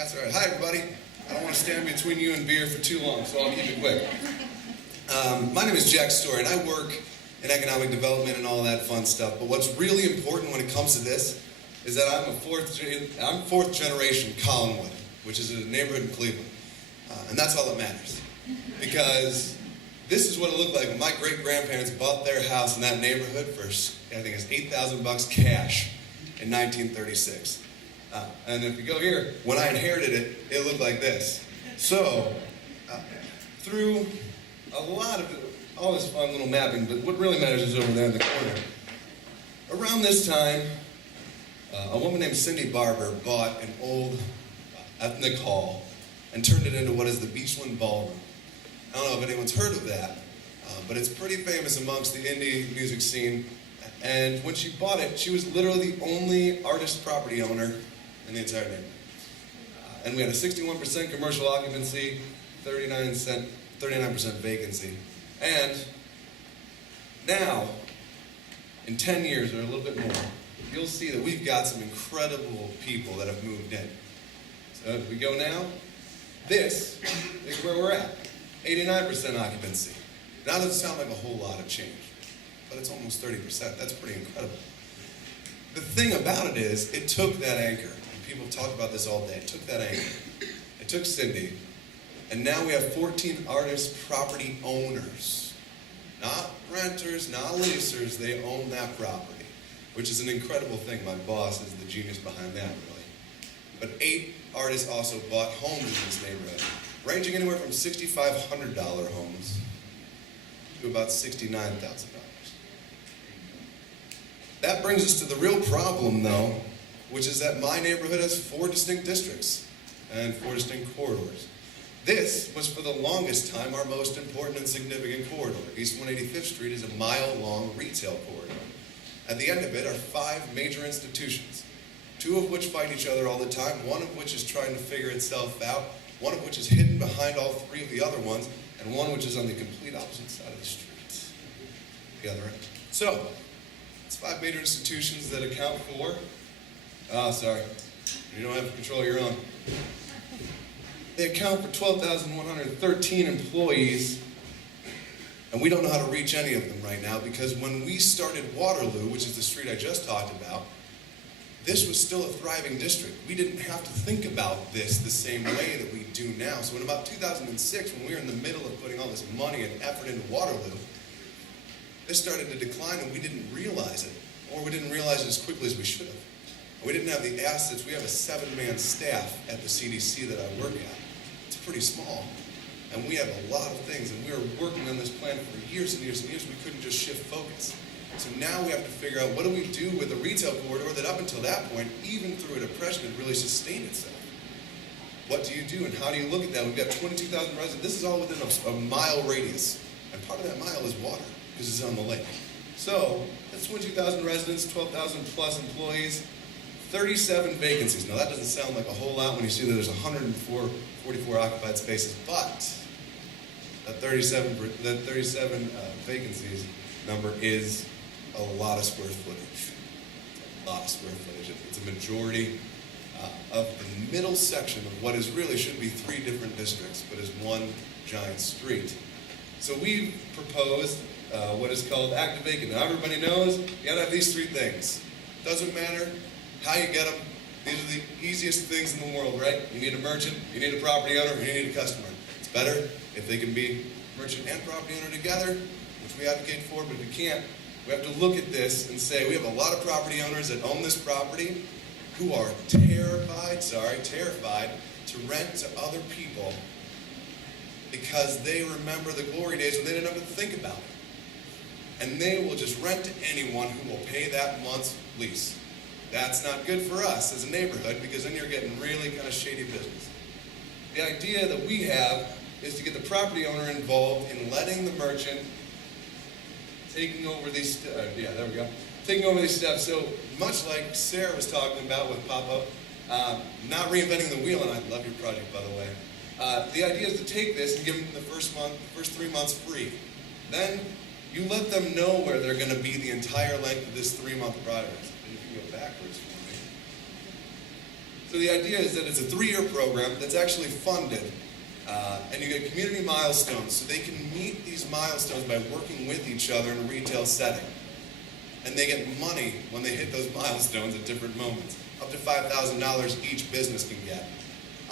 That's all right. Hi, everybody. I don't want to stand between you and beer for too long, so I'll keep it quick. My name is Jack Storey, and I work in economic development and all that fun stuff. But what's really important when it comes to this is that I'm fourth generation Collinwood, which is a neighborhood in Cleveland. And that's all that matters. Because this is what it looked like when my great-grandparents bought their house in that neighborhood for, I think it's $8,000 cash in 1936. And if you go here, when I inherited it, it looked like this. So, through a lot of all this fun little mapping, but what really matters is over there in the corner. Around this time, a woman named Cindy Barber bought an old ethnic hall and turned it into what is the Beachland Ballroom. I don't know if anyone's heard of that, but it's pretty famous amongst the indie music scene. And when she bought it, she was literally the only artist property owner in the entire neighborhood. And we had a 61% commercial occupancy, 39% vacancy. And now, in 10 years or a little bit more, you'll see that we've got some incredible people that have moved in. So if we go now, this is where we're at, 89% occupancy. Now that doesn't sound like a whole lot of change, but it's almost 30%. That's pretty incredible. The thing about it is, it took that anchor, and people talk about this all day, it took that anchor. It took Cindy, and now we have 14 artist property owners. Not renters, not leasers, they own that property, which is an incredible thing. My boss is the genius behind that, really. But 8 artists also bought homes in this neighborhood, ranging anywhere from $6,500 homes to about $69,000. That brings us to the real problem, though, which is that my neighborhood has 4 distinct districts and 4 distinct corridors. This was for the longest time our most important and significant corridor. East 185th Street is a mile-long retail corridor. At the end of it are 5 major institutions, 2 of which fight each other all the time, 1 of which is trying to figure itself out, 1 of which is hidden behind all 3 of the other ones, and 1 which is on the complete opposite side of the street, the other end. So, it's 5 major institutions that account for, sorry, you don't have control of your own. They account for 12,113 employees, and we don't know how to reach any of them right now because when we started Waterloo, which is the street I just talked about, this was still a thriving district. We didn't have to think about this the same way that we do now. So in about 2006, when we were in the middle of putting all this money and effort into Waterloo, this started to decline and we didn't realize it, or we didn't realize it as quickly as we should have. We didn't have the assets. We have a 7-man staff at the CDC that I work at. It's pretty small. And we have a lot of things, and we were working on this plan for years and years and years. We couldn't just shift focus. So now we have to figure out what do we do with a retail corridor that up until that point, even through a depression, had really sustained itself. What do you do, and how do you look at that? We've got 22,000 residents. This is all within a mile radius. And part of that mile is water, because it's on the lake. So that's 22,000 residents, 12,000 plus employees, 37 vacancies. Now that doesn't sound like a whole lot when you see that there's 144 occupied spaces, but that 37 vacancies number is a lot of square footage. A lot of square footage. It's a majority of the middle section of what is really should be 3 different districts, but is one giant street. So we've proposed what is called ActiVacant. Now everybody knows you gotta have these 3 things. Doesn't matter how you get them. These are the easiest things in the world, right? You need a merchant, you need a property owner, and you need a customer. It's better if they can be merchant and property owner together, which we advocate for, but if we can't, we have to look at this and say we have a lot of property owners that own this property who are terrified to rent to other people because they remember the glory days when they didn't have to think about it. And they will just rent to anyone who will pay that month's lease. That's not good for us as a neighborhood because then you're getting really kind of shady business. The idea that we have is to get the property owner involved in letting the merchant taking over these, taking over these steps. So much like Sarah was talking about with Pop-Up, not reinventing the wheel, and I love your project, by the way. The idea is to take this and give them the first 3 months free. Then you let them know where they're going to be the entire length of this 3-month project. And you can go backwards for me. So the idea is that it's a 3-year program that's actually funded, and you get community milestones, so they can meet these milestones by working with each other in a retail setting. And they get money when they hit those milestones at different moments. Up to $5,000 each business can get,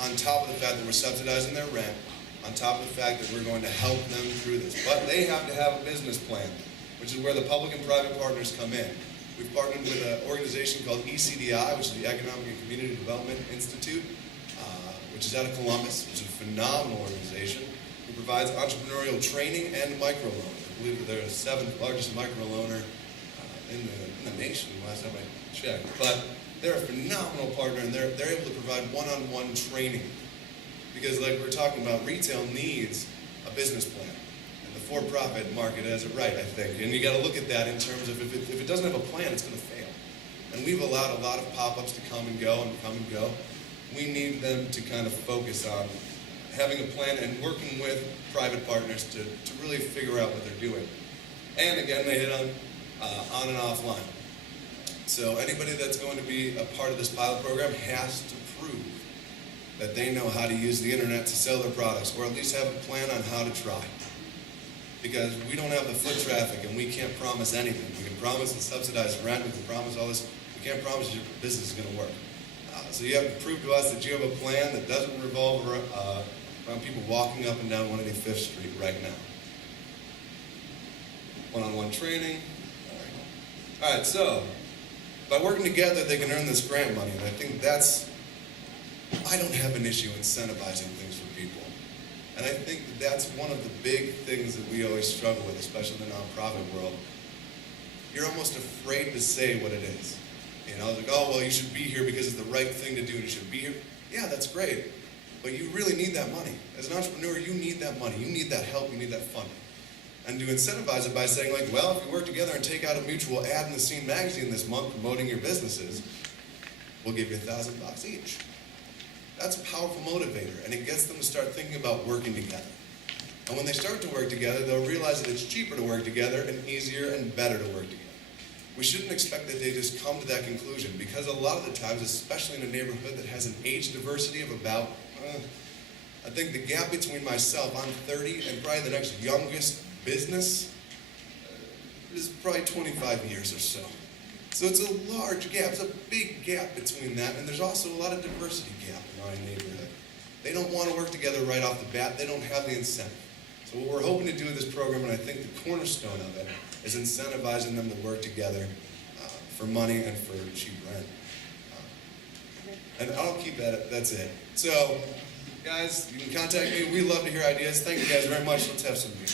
on top of the fact that we're subsidizing their rent, on top of the fact that we're going to help them through this. But they have to have a business plan, which is where the public and private partners come in. We've partnered with an organization called ECDI, which is the Economic and Community Development Institute, which is out of Columbus, which is a phenomenal organization, who provides entrepreneurial training and microloans. I believe that they're the 7th largest microloaner in the nation, last time I checked. But they're a phenomenal partner, and they're able to provide one-on-one training. Because like we're talking about, retail needs a business plan. And the for-profit market has it right, I think. And you got to look at that in terms of if it doesn't have a plan, it's going to fail. And we've allowed a lot of pop-ups to come and go and come and go. We need them to kind of focus on having a plan and working with private partners to really figure out what they're doing. And again, they hit on and offline. So anybody that's going to be a part of this pilot program has to prove that they know how to use the internet to sell their products, or at least have a plan on how to try. Because we don't have the foot traffic and we can't promise anything. We can promise and subsidize rent, we can promise all this. We can't promise your business is going to work. So you have to prove to us that you have a plan that doesn't revolve around people walking up and down 185th Street right now. One-on-one training. All right, so by working together, they can earn this grant money, and I think I don't have an issue incentivizing things for people. And I think that's one of the big things that we always struggle with, especially in the nonprofit world. You're almost afraid to say what it is. You know, like, oh, well, you should be here because it's the right thing to do, and you should be here. Yeah, that's great, but you really need that money. As an entrepreneur, you need that money. You need that help. You need that funding. And to incentivize it by saying, like, well, if you work together and take out a mutual ad in the Scene magazine this month promoting your businesses, we'll give you $1,000 each. That's a powerful motivator, and it gets them to start thinking about working together. And when they start to work together, they'll realize that it's cheaper to work together and easier and better to work together. We shouldn't expect that they just come to that conclusion, because a lot of the times, especially in a neighborhood that has an age diversity of about, I think the gap between myself, I'm 30, and probably the next youngest business is probably 25 years or so. So it's a large gap, it's a big gap between that, and there's also a lot of diversity gap in our neighborhood. They don't want to work together right off the bat, they don't have the incentive. So what we're hoping to do with this program, and I think the cornerstone of it, is incentivizing them to work together for money and for cheap rent. And I'll keep that, that's it. So, guys, you can contact me, we love to hear ideas. Thank you guys very much, let's have some beer.